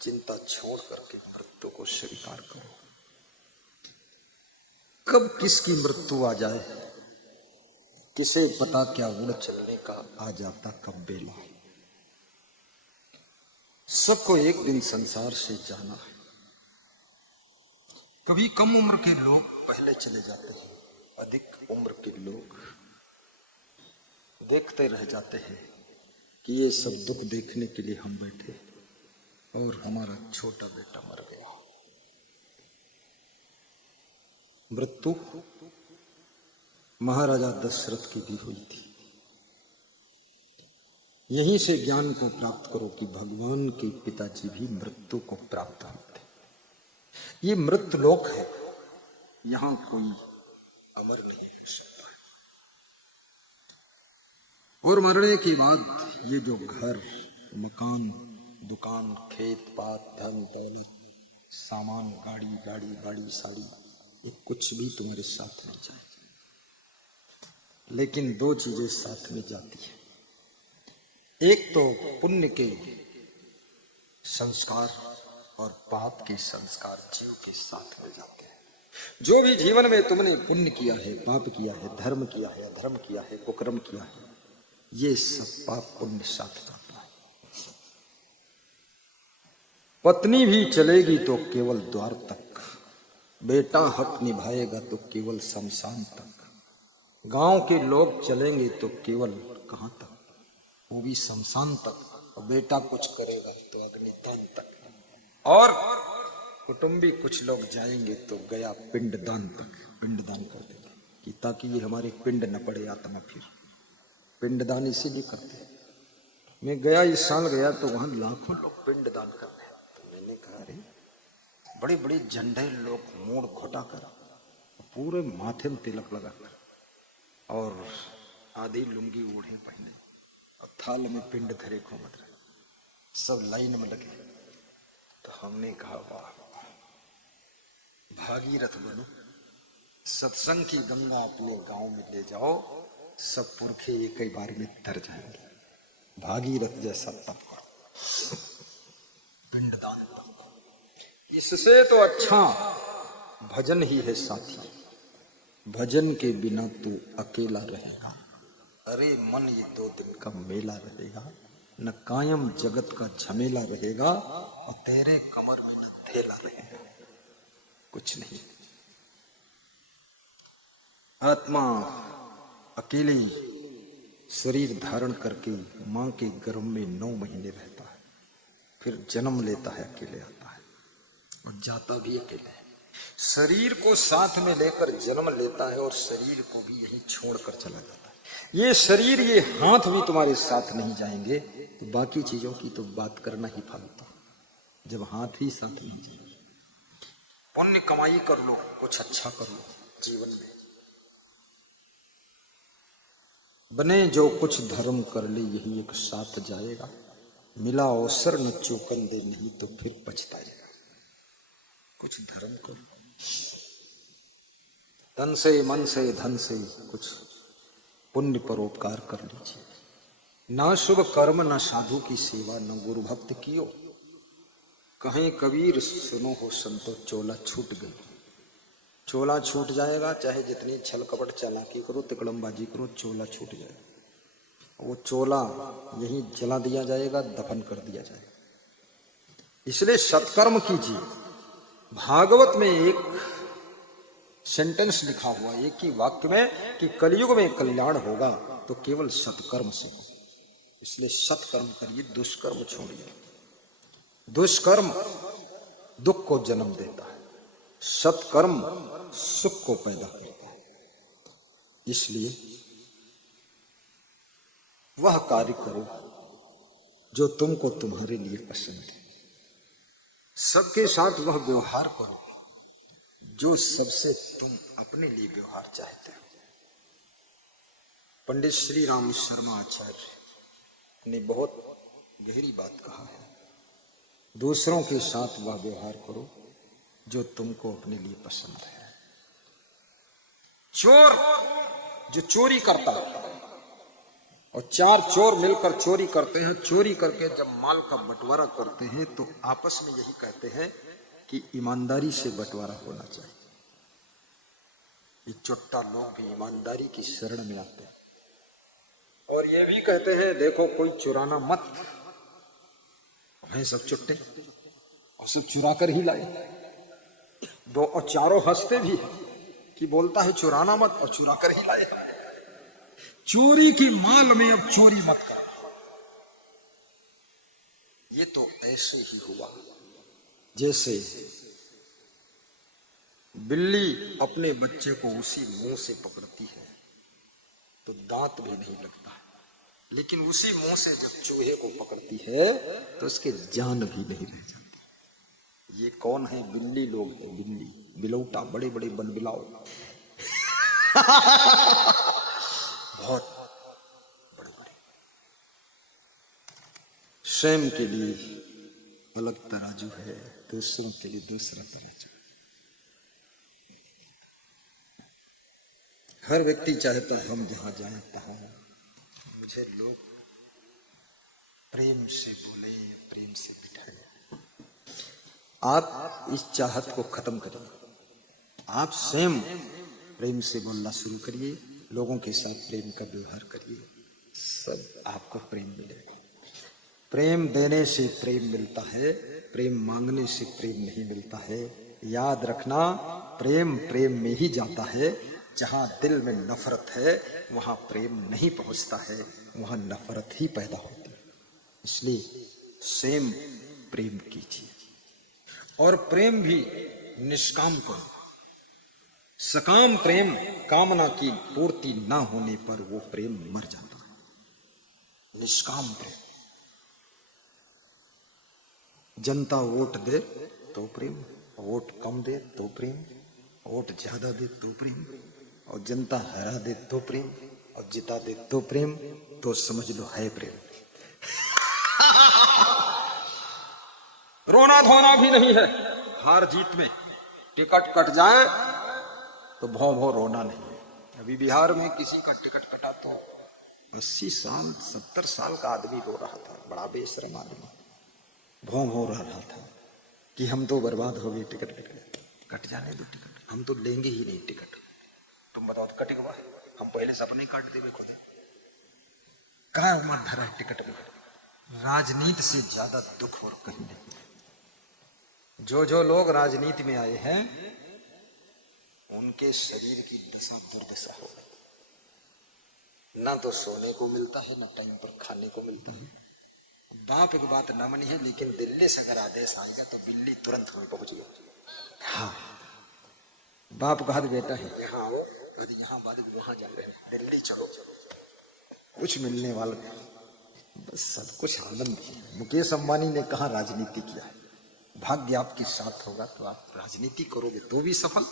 चिंता छोड़ करके मृत्यु को स्वीकार करो। कब किसकी मृत्यु आ जाए किसे पता, क्या उड़ चलने का आ जाता कब बेला। सबको एक दिन संसार से जाना है। कभी कम उम्र के लोग पहले चले जाते हैं, अधिक उम्र के लोग देखते रह जाते हैं कि ये सब दुख देखने के लिए हम बैठे और हमारा छोटा बेटा मर गया। मृत्यु महाराजा दशरथ की भी हुई थी। यहीं से ज्ञान को प्राप्त करो कि भगवान के पिताजी भी मृत्यु को प्राप्त हुए थे। ये मृत्यु लोक है, यहां कोई अमर नहीं हो सकता। और मरने के बाद ये जो घर, मकान, दुकान, खेत पात, धन दौलत, सामान, गाड़ी साड़ी, ये कुछ भी तुम्हारे साथ नहीं जाए। लेकिन दो चीजें साथ में जाती है। एक तो पुण्य के संस्कार और पाप के संस्कार जीव के साथ में जाते हैं। जो भी जीवन में तुमने पुण्य किया है, पाप किया है, धर्म किया है, अधर्म किया है, कुकर्म किया है, ये सब पाप पुण्य साथ जाता है। पत्नी भी चलेगी तो केवल द्वार तक, बेटा हक निभाएगा तो केवल शमशान तक, गांव के लोग चलेंगे तो केवल कहां तक, वो भी शमशान तक, और बेटा कुछ करेगा तो अग्निदान तक, और कुटुंबी कुछ लोग जाएंगे तो गया पिंडदान तक, पिंडदान कर देंगे कि ताकि ये हमारे पिंड न पड़े आत्मा। फिर पिंडदान इसीलिए करते हैं। मैं गया, इस साल गया तो वहां लाखों लोग पिंडदान कर रहे हैं। तो मैंने कहा अरे बड़े बड़े झंडे लोग मोड़ घोटा कर, पूरे माथे में तिलक लगा कर, और आधी लुंगी ओढ़े पहने, और थाल में पिंड धरे घूमत रहे, सब लाइन में लगे। तो हमने कहा वाह, भागीरथ बनो, सत्संग की गंगा अपने गांव में ले जाओ, सब पुरखे एक ही बार में तर जाएंगे। भागीरथ जैसा तप करो, पिंडदान तप करो। इससे तो अच्छा भजन ही है साथी। भजन के बिना तू अकेला रहेगा। अरे मन ये 2 दिन का मेला रहेगा, न कायम जगत का झमेला रहेगा, और तेरे कमर में न थेला रहेगा, कुछ नहीं। आत्मा अकेली शरीर धारण करके मां के गर्भ में 9 महीने रहता है, फिर जन्म लेता है, अकेले आता है और जाता भी अकेले है। शरीर को साथ में लेकर जन्म लेता है और शरीर को भी यहीं छोड़कर चला जाता है। ये शरीर, ये हाथ भी तुम्हारे साथ नहीं जाएंगे तो बाकी चीजों की तो बात करना ही फालतू, जब हाथ ही साथ नहीं जाएंगे। पुण्य कमाई कर लो, कुछ अच्छा कर लो जीवन में, बने जो कुछ धर्म कर ले यही एक साथ जाएगा, मिला अवसर न चूकन दे, नहीं तो फिर पछताएगा। कुछ धर्म करो, तन से, मन से, धन से कुछ पुण्य परोपकार कर लीजिए। ना शुभ कर्म, ना साधु की सेवा, न गुरु भक्त कियो, कहें कबीर सुनो हो संतो, चोला छूट गई। चोला छूट जाएगा, चाहे जितनी छल कपट चालाकी करो, तिकड़मबाजी करो, चोला छूट जाएगा। वो चोला यहीं जला दिया जाएगा, दफन कर दिया जाएगा। इसलिए सत्कर्म कीजिए। भागवत में एक सेंटेंस लिखा हुआ, एक ही वाक्य में, कि कलयुग में कल्याण होगा तो केवल सत्कर्म से हो। इसलिए सत्कर्म करिए, दुष्कर्म छोड़िए। दुष्कर्म दुख को जन्म देता है, सत्कर्म सुख को पैदा करता है। इसलिए वह कार्य करो जो तुमको तुम्हारे लिए पसंद है। सबके साथ वह व्यवहार करो जो सबसे तुम अपने लिए व्यवहार चाहते हो। पंडित श्री राम शर्मा आचार्य ने बहुत गहरी बात कहा है, दूसरों के साथ वह व्यवहार करो जो तुमको अपने लिए पसंद है। चोर जो चोरी करता है और 4 चोर मिलकर चोरी करते हैं, चोरी करके जब माल का बंटवारा करते हैं तो आपस में यही कहते हैं कि ईमानदारी से बंटवारा होना चाहिए। ये चुट्टा लोग भी ईमानदारी की शरण में आते हैं और ये भी कहते हैं देखो कोई चुराना मत। है सब चुट्टे और सब चुरा कर ही लाए। दो और चारों हंसते भी कि बोलता है चुराना मत और चुरा कर ही लाए। चोरी की माल में अब चोरी मत करो। ये तो ऐसे ही हुआ जैसे बिल्ली अपने बच्चे को उसी मुंह से पकड़ती है तो दांत भी नहीं लगता है, लेकिन उसी मुंह से जब चूहे को पकड़ती है तो उसके जान भी नहीं रह जाती। ये कौन है? बिल्ली लोग हैं, बिल्ली, बिलौटा, बड़े बड़े बनबिलाओ बहुत बड़े बड़े। स्वयं के लिए अलग तराजू है, दूसरों के लिए दूसरा तराजू। हर व्यक्ति चाहता है हम जहां जाए तहां मुझे लोग प्रेम से बोले, प्रेम से बिठाए। आप इस चाहत को खत्म करिए, आप स्वयं प्रेम से बोलना शुरू करिए, लोगों के साथ प्रेम का व्यवहार करिए, सब आपको प्रेम मिलेगा। प्रेम देने से प्रेम मिलता है, प्रेम मांगने से प्रेम नहीं मिलता है। याद रखना, प्रेम प्रेम में ही जाता है। जहां दिल में नफरत है वहां प्रेम नहीं पहुंचता है, वहां नफरत ही पैदा होती है। इसलिए स्वयं प्रेम कीजिए और प्रेम भी निष्काम करो। सकाम प्रेम कामना की पूर्ति ना होने पर वो प्रेम मर जाता है। निष्काम प्रेम, जनता वोट दे तो प्रेम, वोट कम दे तो प्रेम, वोट ज्यादा दे तो प्रेम, और जनता हरा दे तो प्रेम, और जिता दे तो प्रेम, तो समझ लो है प्रेम। रोना धोना भी नहीं है हार जीत में। टिकट कट जाए तो भौ भौ रोना नहीं है। अभी बिहार में किसी का टिकट कटा तो 80 साल 70 साल का आदमी रो रहा था, बड़ा बेशरम आदमी, भौ भौ रहा था कि हम तो बर्बाद हो गए, टिकट कट जाने दो, टिकट हम तो लेंगे ही नहीं टिकट। तुम बताओ तो कटेगा? हम पहले से अपने काट देवे खुद। कहा उम्र धरा है टिकट में? राजनीति से ज्यादा दुख और कहीं नहीं। जो लोग राजनीति में आए हैं उनके शरीर की दशा दुर्दशा हो गई। ना तो सोने को मिलता है, ना टाइम पर खाने को मिलता है। बाप एक बात न मनी है, लेकिन दिल्ली से अगर आदेश आएगा तो बिल्ली तुरंत वहीं पहुंचेगी। हाँ, बाप कहा बेटा है यहाँ आओ, यहाँ वहां जा रहे हैं, दिल्ली चलो, कुछ मिलने वाला नहीं, बस सब कुछ आनंद है। मुकेश अंबानी ने कहा राजनीति किया है, भाग्य आपके साथ होगा तो आप राजनीति करोगे तो भी सफल,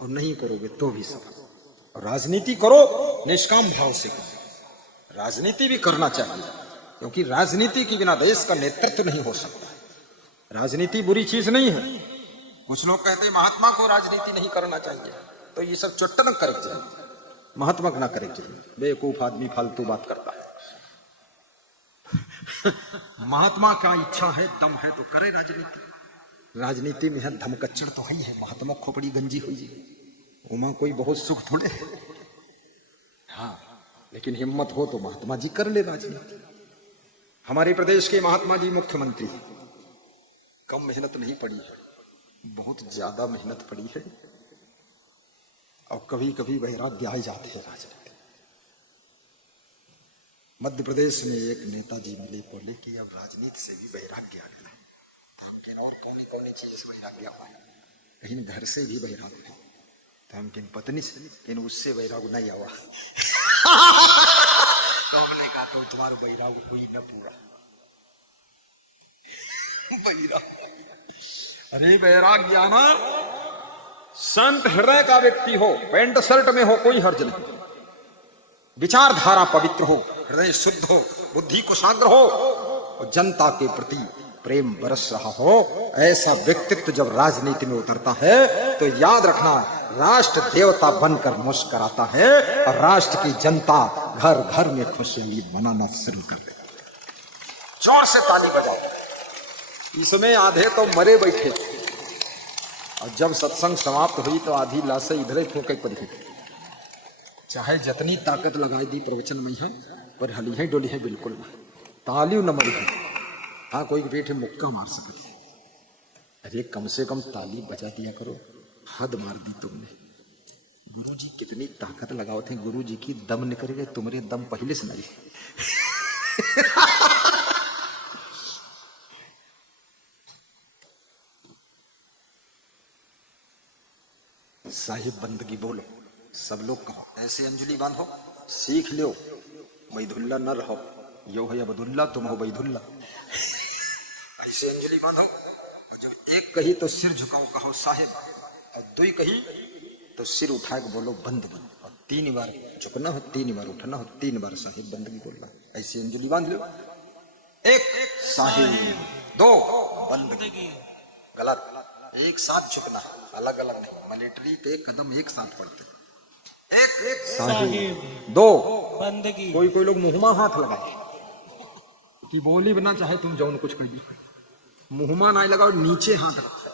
और नहीं करोगे तो भी सफल। और राजनीति करो निष्काम भाव से करो, राजनीति भी करना चाहिए, क्योंकि राजनीति के बिना देश का नेतृत्व नहीं हो सकता। राजनीति बुरी चीज नहीं है। कुछ लोग कहते हैं महात्मा को राजनीति नहीं करना चाहिए, तो ये सब चट्टन कर जाए, महात्मा ना करे चाहिए। बेवकूफ आदमी फालतू बात करता है। महात्मा का इच्छा है, दम है तो करे राजनीति। राजनीति में है धमकच्चड़ तो ही है, महात्मा खोपड़ी गंजी हुई, उमा कोई बहुत सुख थोड़े है। हाँ, लेकिन हिम्मत हो तो महात्मा जी कर ले राजनीति। हमारे प्रदेश के महात्मा जी मुख्यमंत्री, कम मेहनत नहीं पड़ी है, बहुत ज्यादा मेहनत पड़ी है, और कभी कभी वैराग्य आ जाते हैं राजनीति। मध्य प्रदेश में एक नेताजी मिले, बोले कि अब राजनीति से भी वैराग्य आ गया है। और कौन चीज से वैराग्य हुआ है? कहीं घर से भी वैराग्य है, तो हम किन पत्नी से, किन उससे वैराग्य नहीं हुआ। तो हमने कहा तो तुम्हारा वैराग्य हुई न पूरा। अरे वैराग्य आना, संत हृदय का व्यक्ति हो, पैंट शर्ट में हो कोई हर्ज नहीं, विचारधारा पवित्र हो, हृदय शुद्ध हो, बुद्धि कुशाग्र हो, और जनता के प्रति प्रेम बरस रहा हो, ऐसा व्यक्तित्व जब राजनीति में उतरता है तो याद रखना, राष्ट्र देवता बनकर मुस्कुराता है और राष्ट्र की जनता घर घर में खुशहाली मनाना शुरू कर देती है। जोर से ताली बजाओ। इसमें आधे तो मरे बैठे, और जब सत्संग समाप्त हुई तो आधी लाशें इधर ही फूके पड़ी। चाहे जितनी ताकत लगाई दी प्रवचन में है, पर हली है डोली है बिल्कुल नहीं, तालियों न मरी है। हाँ, कोई बैठे मुक्का मार सकते, अरे कम से कम ताली बजा दिया करो। हद मार दी तुमने। गुरु जी कितनी ताकत लगाओ थे, गुरु जी की दम निकल गए, तुम्हारे दम पहले से नहीं। साहिब बंदगी बोलो, सब लोग कहो, ऐसे अंजलि बांधो, सीख लो, बैदुल्ला न रहो, यो है अब्दुल्ला, तुम हो बैदुल्ला। ऐसे अंजलि बांधो, और जब एक कही तो सिर झुकाओ, कहो साहिब, और दुई कही तो सिर उठा के बोलो बंदगी, और 3 बार झुकना हो, 3 बार उठना हो, 3 बार साहिब बंदगी बोलना। ऐसी अंजलि बांध लो। 1 साहिब, 2 बंदगी। गलत, एक साथ झुकना, अलग अलग नहीं। मिलिट्री के कदम एक साथ पड़ते, 1 साहिब, 2 बंदगी। कोई कोई लोग मुंहमा हाथ लगाए कि बोली बना, चाहे तुम जौन कुछ कहिए, मुंहमा ना लगाओ, नीचे हाथ रखो,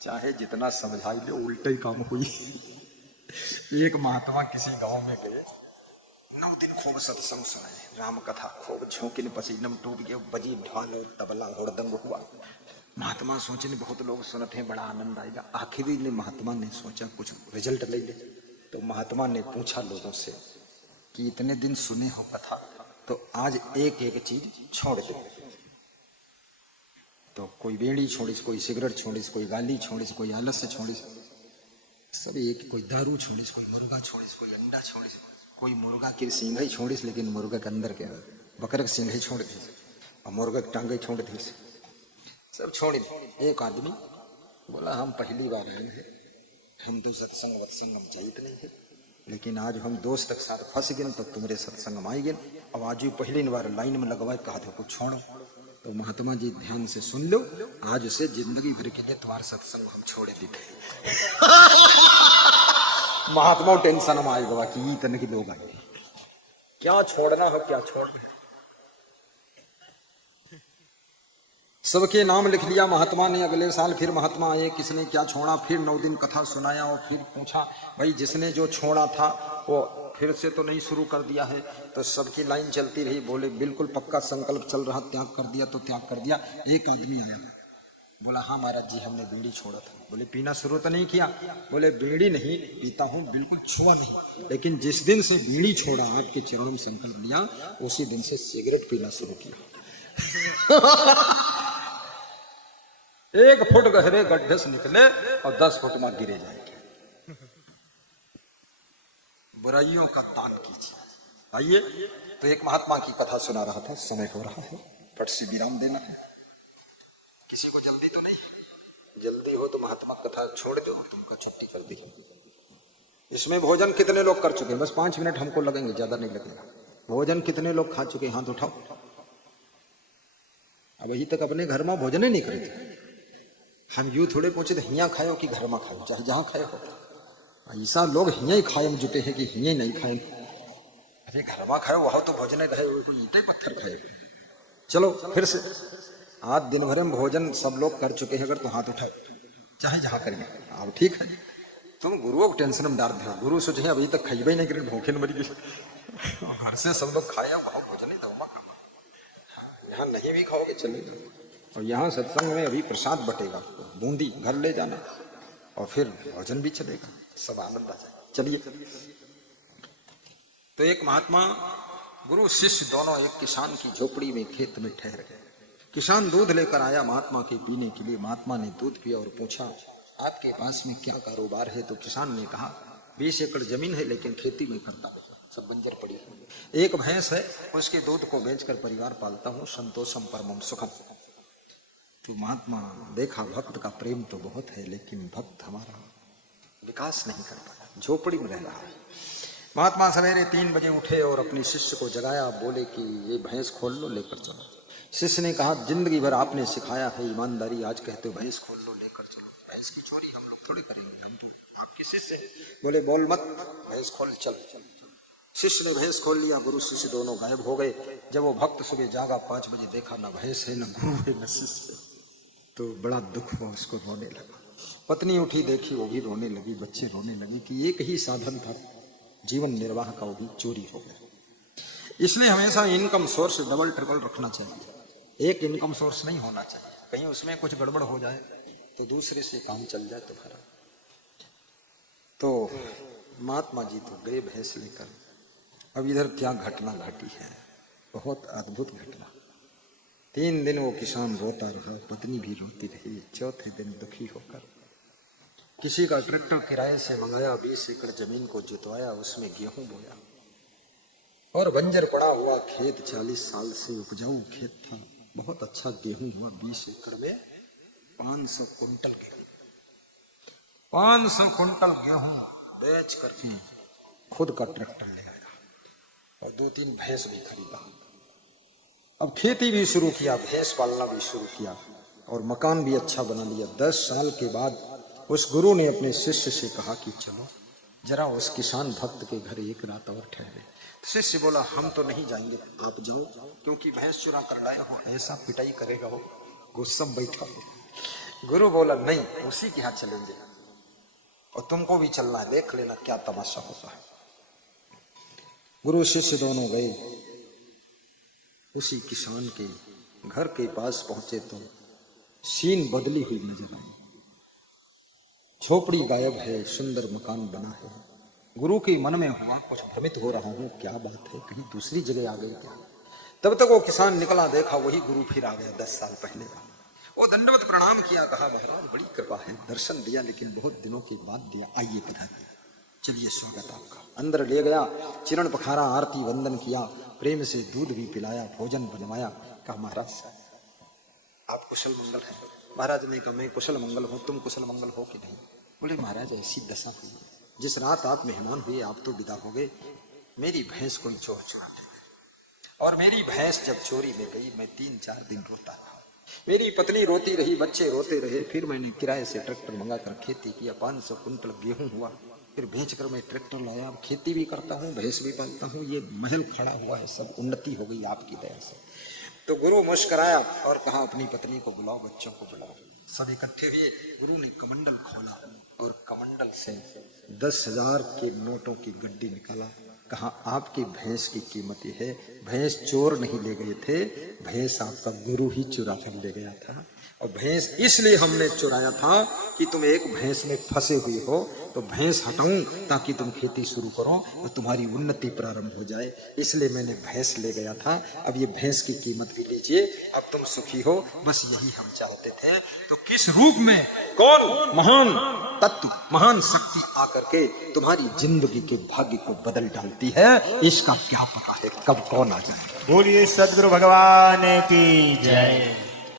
चाहे जितना समझाई ले उल्टे ही काम हुई। एक महात्मा किसी गांव में गए, 9 दिन खूब सत्संग सुनाए, राम कथा खूब, झोंकिन पसीनम टूट गया, बजी ढाल और तबला हुड़दंग हुआ। महात्मा सोचे बहुत लोग सुनते हैं, बड़ा आनंद आएगा। आखिरी ने महात्मा ने सोचा कुछ रिजल्ट ले ले, तो महात्मा ने पूछा लोगों से कि इतने दिन सुने हो कथा, तो आज एक एक चीज छोड़ दे। तो कोई बीड़ी छोड़िस, कोई सिगरेट छोड़िस, कोई गाली छोड़िस, कोई आलस्य छोड़िस, सब एक, कोई दारू छोड़िस, कोई मुर्गा छोड़िस, कोई अंडा छोड़िस, कोई मुर्गा की सींग छोड़िस, लेकिन मुर्गा के अंदर क्या, बकरे की सींग छोड़ दी, और मुर्गा की टांगे छोड़ दी, सब छोड़ दी। एक आदमी बोला हम पहली बार आए हैं, हम तो सत्संग वत्संग हम चाहिए नहीं है, लेकिन आज हम दोस्त के साथ फंस गए, तो तुम्हारे सत्संग में आई गए, अब आज पहली बार लाइन में लगवाए, कहा था कुछ छोड़ो। तो महात्मा जी ध्यान से सुन लो, आज से जिंदगी भर के लिए तुम्हारा सत्संग हम छोड़े देते। महात्मा टेंशन में आए बाबा कि इतने के लोग आए, क्या छोड़ना हो, क्या छोड़ना है। सबके नाम लिख लिया महात्मा ने। अगले साल फिर महात्मा आए, किसने क्या छोड़ा, फिर 9 दिन कथा सुनाया, और फिर पूछा भाई जिसने जो छोड़ा था वो फिर से तो नहीं शुरू कर दिया है। तो सबकी लाइन चलती रही, बोले बिल्कुल पक्का संकल्प चल रहा, त्याग कर दिया तो त्याग कर दिया। एक आदमी आया, बोला हाँ महाराज जी हमने बीड़ी छोड़ा था। बोले पीना शुरू तो नहीं किया? बोले बीड़ी नहीं पीता हूँ, बिल्कुल छुआ नहीं, लेकिन जिस दिन से बीड़ी छोड़ा, आपके चरणों में संकल्प लिया, उसी दिन से सिगरेट पीना शुरू किया। 1 फुट गहरे गड्ढे से निकले और 10 फुट में गिरे जाएंगे। बुराइयों का तान कीजिए। आइए, तो एक महात्मा की कथा सुना रहा था, समय हो रहा है, फट से विराम देना है। किसी को जल्दी तो नहीं? जल्दी हो तो महात्मा कथा छोड़ दो, तुमको छुट्टी कर दी। इसमें भोजन कितने लोग कर चुके हैं? बस 5 मिनट हमको लगेंगे, ज्यादा नहीं लगेगा। भोजन कितने लोग खा चुके हैं? हाथ उठाओ। अब अभी तक अपने घर में भोजन ही नहीं करे थे। हम यूं थोड़े पूछे थे हिया खाओ कि घर में खाओ, चाहे जहां खाए हो। ऐसा लोग हिया ही खाए में जुटे हैं कि हिया नहीं खाए। अरे घर में खाओ, वहां तो भोजन खाए, ईटे पत्थर खाए। चलो फिर से, आज दिन भर में भोजन सब लोग कर चुके हैं, अगर तो हाथ उठाओ, चाहे जहां करिए। अब ठीक है, तुम गुरुओं को टेंशन में डाल दो। गुरु सोचे अभी तक खाइबे नहीं करे, भूखे न मर गए। घर से सब लोग खाए, वहां भोजन ही दो, यहाँ नहीं भी खाओगे चलेगा। और यहाँ सत्संग में अभी प्रसाद बटेगा, बूंदी घर ले जाना, और फिर भोजन भी चलेगा, सब आनंद आ जाए। चलिए, तो एक महात्मा गुरु शिष्य दोनों एक किसान की झोपड़ी में खेत में ठहर गए। किसान दूध लेकर आया महात्मा के पीने के लिए। महात्मा ने दूध पिया और पूछा आपके पास में क्या कारोबार है? तो किसान ने कहा 20 एकड़ जमीन है, लेकिन खेती में करता नहीं, सब बंजर पड़ी है। एक भैंस है, उसके दूध को बेचकर परिवार पालता हूँ, संतोषम परमम सुखम। तो महात्मा देखा भक्त का प्रेम तो बहुत है, लेकिन भक्त हमारा विकास नहीं कर पाया, झोपड़ी में रह रहा है। महात्मा सवेरे 3 बजे उठे और अपने शिष्य को जगाया, बोले कि ये भैंस खोल लो, लेकर चलो। शिष्य ने कहा जिंदगी भर आपने सिखाया है ईमानदारी, आज कहते हो भैंस खोल लो, लेकर चलो। भैंस की चोरी हम लोग थोड़ी करेंगे, हम तो आपके शिष्य हैं। बोले बोल मत, भैंस खोल, चल। शिष्य ने भैंस खोल लिया, गुरु शिष्य दोनों गायब हो गए। जब वो भक्त सुबह जागा 5 बजे, देखा ना भैंस है, न गुरु है, न शिष्य है, तो बड़ा दुख हुआ, उसको रोने लगा। पत्नी उठी, देखी, वो भी रोने लगी, बच्चे रोने लगे कि एक ही साधन था जीवन निर्वाह का, वो भी चोरी हो गया। इसलिए हमेशा इनकम सोर्स डबल ट्रिपल रखना चाहिए, एक इनकम सोर्स नहीं होना चाहिए। कहीं उसमें कुछ गड़बड़ हो जाए तो दूसरे से काम चल जाए तो खरा। तो महात्मा जी तो गए भैंस लेकर। अब इधर क्या घटना घटी है, बहुत अद्भुत घटना। 3 दिन वो किसान रोता रहा, पत्नी भी रोती रही। चौथे दिन दुखी होकर किसी का ट्रैक्टर किराए से मंगाया, 20 एकड़ जमीन को जुतवाया, उसमें गेहूं बोया और बंजर पड़ा हुआ खेत 40 साल से उपजाऊ खेत था, बहुत अच्छा गेहूं हुआ। 20 एकड़ में 500 कुंटल गेहूं, 500 कुंटल गेहूं बेच करके खुद का ट्रैक्टर ले आया और 2-3 भैंस भी खरीदा। अब खेती भी शुरू किया, भैंस पालना भी शुरू किया और मकान भी अच्छा बना लिया। 10 साल के बाद उस गुरु ने अपने शिष्य से कहा कि चलो जरा उस किसान भक्त के घर एक रात और ठहरे। शिष्य बोला हम तो नहीं जाएंगे, आप जाओ, क्योंकि भैंस चुरा कर लाया हो, ऐसा पिटाई करेगा वो, गुस्सा बैठा हो। गुरु बोला नहीं, उसी के यहाँ चलेंगे और तुमको भी चलना है, देख लेना क्या तमाशा होता है। गुरु शिष्य दोनों गए, उसी किसान के घर के पास पहुंचे तो सीन बदली हुई नजर आई। झोपड़ी गायब है, सुंदर मकान बना है। गुरु के मन में हुआ कुछ भ्रमित हो रहा हूं, क्या बात है, कहीं दूसरी जगह आ गई क्या। तब तक वो किसान निकला, देखा वही गुरु फिर आ गया 10 साल पहले का। वो दंडवत प्रणाम किया, कहा महाराज बड़ी कृपा है, दर्शन दिया लेकिन बहुत दिनों के बाद दिया, आइए पधारिए, चलिए स्वागत आपका। अंदर ले गया, चिरण पखारा, आरती वंदन किया, प्रेम से दूध भी पिलाया, भोजन बनवाया। कहा महाराज आप कुशल मंगल है। महाराज ने कहा मैं कुशल मंगल हूँ, तुम कुशल मंगल हो कि नहीं। बोले महाराज ऐसी दशा हुई, जिस रात आप मेहमान हुए आप तो विदा हो गए, मेरी भैंस को चोर चुरा ले गए और मेरी भैंस जब चोरी में गई मैं 3-4 दिन रोता रहा। मेरी पत्नी रोती रही, बच्चे रोते रहे। फिर मैंने किराए से ट्रैक्टर मंगाकर खेती किया, 500 कुंटल गेहूं हुआ, फिर बेचकर मैं ट्रैक्टर लाया। अब खेती भी करता हूँ, भैंस भी पालता हूँ, ये महल खड़ा हुआ है, सब उन्नति हो गई आपकी दया से। तो गुरु मुस्कुराया और कहा अपनी पत्नी को बुलाओ, बच्चों को बुलाओ। सब इकट्ठे हुए, गुरु ने कमंडल खोला और कमंडल से 10,000 के नोटों की गड्डी निकाला। कहा आपकी भैंस की कीमत ये है, भैंस चोर नहीं ले गए थे, भैंस आपका गुरु ही चुरा कर ले गया था। और भैंस इसलिए हमने चुराया था कि तुम एक भैंस में फंसे हुए हो, तो भैंस हटाऊं ताकि तुम खेती शुरू करो और तुम्हारी उन्नति प्रारंभ हो जाए, इसलिए मैंने भैंस ले गया था। अब ये भैंस की कीमत भी लीजिए, अब तुम सुखी हो, बस यही हम चाहते थे। तो किस रूप में कौन महान तत्व, महान शक्ति आकर के तुम्हारी जिंदगी के भाग्य को बदल डालती है, इसका क्या पता है कब कौन आ जाए। बोलिए सद्गुरु भगवान की जय।